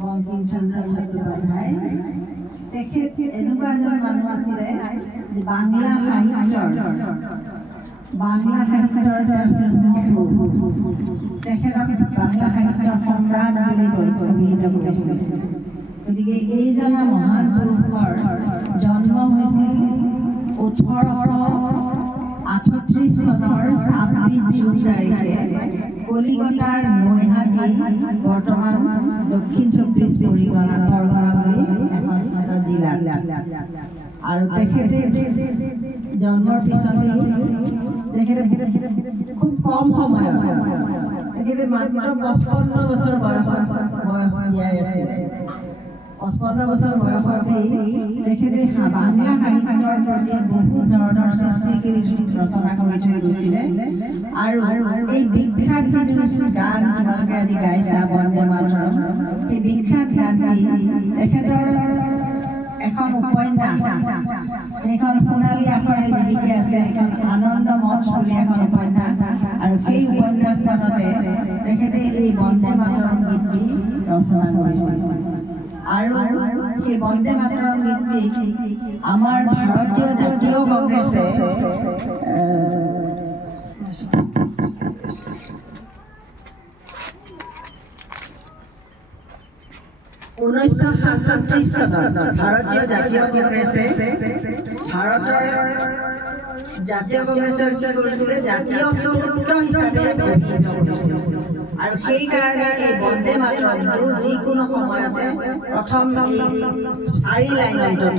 বঙ্কিমচন্দ্ৰ চট্টোপাধ্যায় তেখেত এনেকুৱা এজন মানুহ আছিলে বাংলা সাহিত্যৰ তেখেতক বাংলা সাহিত্যৰ সম্ৰাট বুলি অভিহিত কৰিছিল। গতিকে এইজনা মহান পুৰুষৰ জন্ম হৈছিল 1838 চনৰ 26 জুন তাৰিখে কলিকতাৰ নৈহাটী, বৰ্তমান দক্ষিণ 24 পৰগনা বুলি এখন এটা জিলাত। আৰু তেখেতে জন্মৰ পিছতে তেখেতে খুব কম সময়ত তেখেতে মাত্ৰ 55 বছৰ বয়স জীয়াই আছিলে। 55 বছৰ বয়সতেই তেখেতে বাংলা সাহিত্যৰ প্ৰতি বহু ধৰণৰ সৃষ্টি ৰচনা কৰি থৈ গৈছিলে। আৰু এই বিখ্যাত যিটো গান তোমালোকে আজি গাইছা বন্দে মাতৰম, সেই বিখ্যাত গানটি তেখেতৰ এখন উপন্যাস, সেইখন সোণালী আখৰে জিলিকি আছে, সেইখন আনন্দ মঠ বুলি এখন উপন্যাস। আৰু সেই উপন্যাসখনতে তেখেতে এই বন্দে মাতৰম গীতটি ৰচনা কৰিছিল। আৰু সেই বন্দে মাতৰম গীতটি আমাৰ ভাৰতীয় জাতীয় কংগ্ৰেছে 1937 চনত ভাৰতীয় জাতীয় কংগ্ৰেছে ভাৰতৰ জাতীয় কংগ্ৰেছৰ কি কৰিছিলে, জাতীয় সূত্ৰ হিচাপে অভিহিত কৰিছিল। আৰু সেইকাৰণে এই বন্দে মাতৰমটো যিকোনো সময়তে প্ৰথম এই 4 লাইন অন্তত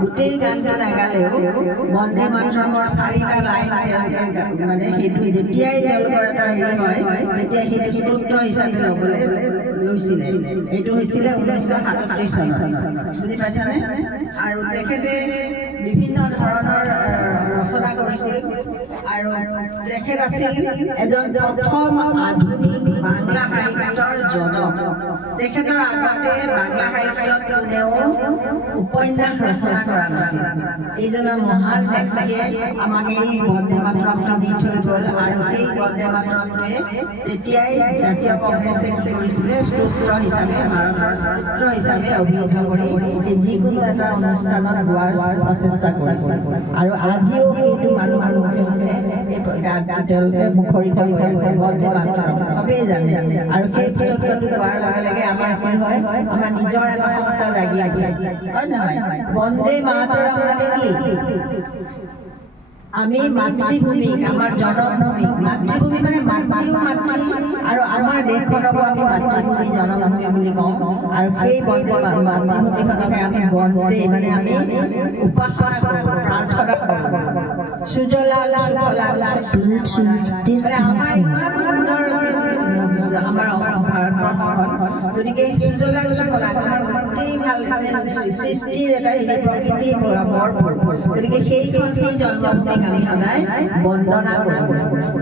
গোটেই গানটো নাগালেও বন্দে মাতৰমৰ 4টা লাইন তেওঁলোকে মানে সেইটো যেতিয়াই তেওঁলোকৰ এটা হেৰি হয় তেতিয়া সেইটো সূত্ৰ হিচাপে ল'বলৈ লৈছিলে। এইটো হৈছিলে 1937 চনত, বুজি পাইছানে? আৰু তেখেতে বিভিন্ন ধৰণৰ ৰচনা কৰিছিল। আৰু তেখেত আছিল এজন প্ৰথম আধুনিক বাংলা সাহিত্যৰ জনক। তেখেতৰ আগতে বাংলা সাহিত্যত কোনেও উপন্যাস ৰচনা কৰা নাছিল। এইজনা মহান ব্যক্তিয়ে আমাক এই বন্দে মাতৰমটো দি থৈ গ'ল। আৰু সেই বন্দে মাতৰমটোৱে তেতিয়াই জাতীয় কংগ্ৰেছে কি কৰিছিলে, স্তোত্ৰ হিচাপে, ভাৰতৰ স্তোত্ৰ হিচাপে অভিহিত কৰি যিকোনো এটা অনুষ্ঠানত গোৱাৰ প্ৰচেষ্টা কৰিছিল। আৰু আজিও সেইটো মানুহৰ মুখে মুখে এই গানটো তেওঁলোকে মুখৰিত হৈ আছে, বন্দে মাতৰম চবেই জানে। আৰু সেই স্তোত্ৰটো গোৱাৰ লগে লগে আমাৰ কি হয়, আমাৰ নিজৰ এটা সত্তা জাগি উঠে, হয় নহয়? বন্দে মাতৰম মানে কি, আমি মাতৃভূমিক, আমাৰ জনমভূমিক, মাতৃভূমি মানে মাতৃও মাতৃ, আৰু আমাৰ দেশখনকো আমি মাতৃভূমি জনমভূমি বুলি কওঁ। আৰু সেই বন্দে মাতৃভূমিখনকে আমি বন্দে মানে আমি উপাসনা কৰোঁ, প্ৰাৰ্থনা কৰোঁ, সুজলাল সুফলাল মানে আমাৰ ইমান সুন্দৰ আমাৰ ভাৰতবৰ্ষখন। গতিকে সুজলাল সুফলাল আমাৰ গোটেই ভাল সৃষ্টিৰ এটা এই প্ৰকৃতি ভৰপূৰ। গতিকে সেই জন্মভূমিক আমি সদায় বন্দনা কৰোঁ।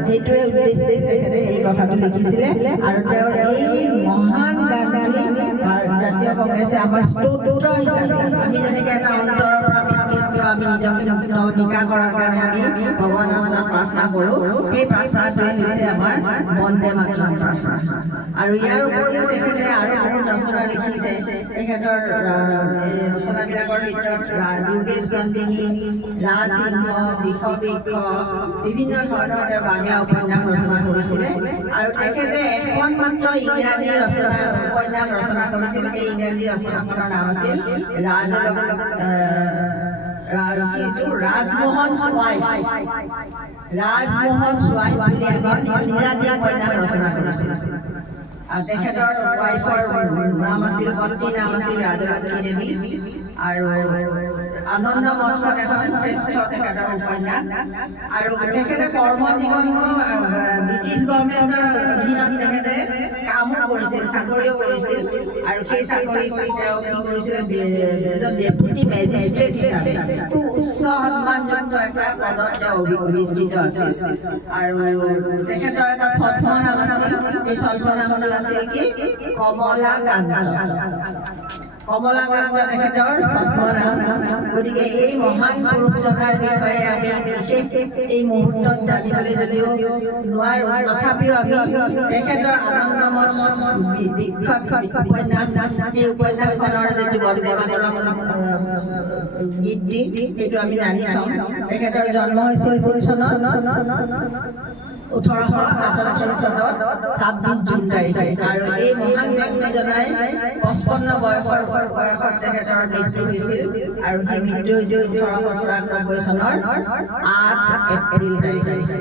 সেইটোৱে উদ্দেশ্যে তেখেতে এই কথাটো লিখিছিলে। আৰু তেওঁৰ এই মহান গানটি জাতীয় কংগ্ৰেছে আমাৰ স্তোত্ৰ হিচাপে, আমি যেনেকৈ এটা অন্তৰৰ পৰা আমি স্তোত্ৰ, আমি নিজকে নিকা কৰাৰ কাৰণে আমি ভগৱানৰ ওচৰত প্ৰাৰ্থনা কৰোঁ, সেই প্ৰাৰ্থনাটোৱে হৈছে আমাৰ বন্দে মাতৰম প্ৰাৰ্থনা। আৰু ইয়াৰ উপৰিও তেখেতে আৰু বহুত ৰচনা লিখিছে। তেখেতৰ ৰচনাবিলাকৰ ভিতৰত দুৰ্গেশ নন্দিনী, ৰাজসিংহ, বিষবৃক্ষ, বিভিন্ন ধৰণৰ তেওঁ বাংলা উপন্যাস ৰচনা কৰিছিলে। আৰু তেখেতে এখন মাত্ৰ ইংৰাজী উপন্যাস ৰচনা কৰিছিল। সেই ইংৰাজী ৰচনাখনৰ নাম আছিল ৰাজমোহন's Wife। ৰাজমোহন's Wife বুলি এখন ইংৰাজী উপন্যাস ৰচনা কৰিছিল। আৰু তেখেতৰ ৱাইফৰ নাম আছিল, পত্নীৰ নাম আছিল ৰাজলক্ষ্মী দেৱী। আৰু আনন্দ মঠখন এখন শ্ৰেষ্ঠ তেখেতৰ উপন্যাস। আৰু তেখেতে কৰ্মজীৱনো ব্ৰিটিছ গভৰ্ণমেণ্টৰ অধীনত তেখেতে কামো কৰিছিল, চাকৰিও কৰিছিল। আৰু সেই চাকৰিত তেওঁ কি কৰিছিলে, এজন ডেপুটি মেজিষ্ট্ৰেট হিচাপে খুব উচ্চ সন্মানযুক্ত এটা পদত তেওঁ অধিষ্ঠিত আছিল। আৰু তেখেতৰ এটা ছদ্ম নাম আছিল, সেই ছদ্ম নামটো আছিল কি, কমলাকান্ত। কমলাকান্ত তেখেতৰ ছদ্মনাম। গতিকে এই মহান পুৰুষজনাৰ বিষয়ে আমি বিশেষ এই মুহূৰ্তত জানিবলৈ যদিও নোৱাৰোঁ, তথাপিও আমি তেখেতৰ আনন্দমঠ বিখ্যাত উপন্যাস, সেই উপন্যাসখনৰ যিটো বন্দে মাতৰম গীতটি সেইটো আমি জানি থওঁ। তেখেতৰ জন্ম হৈছিল কোন চনত? 1838 চনত 26 জুন তাৰিখে। আৰু এই মহান ব্যক্তিজনাই 55 বয়সত তেখেতৰ মৃত্যু হৈছিল। আৰু সেই মৃত্যু হৈছিল 1894 চনৰ 8 এপ্ৰিল তাৰিখে।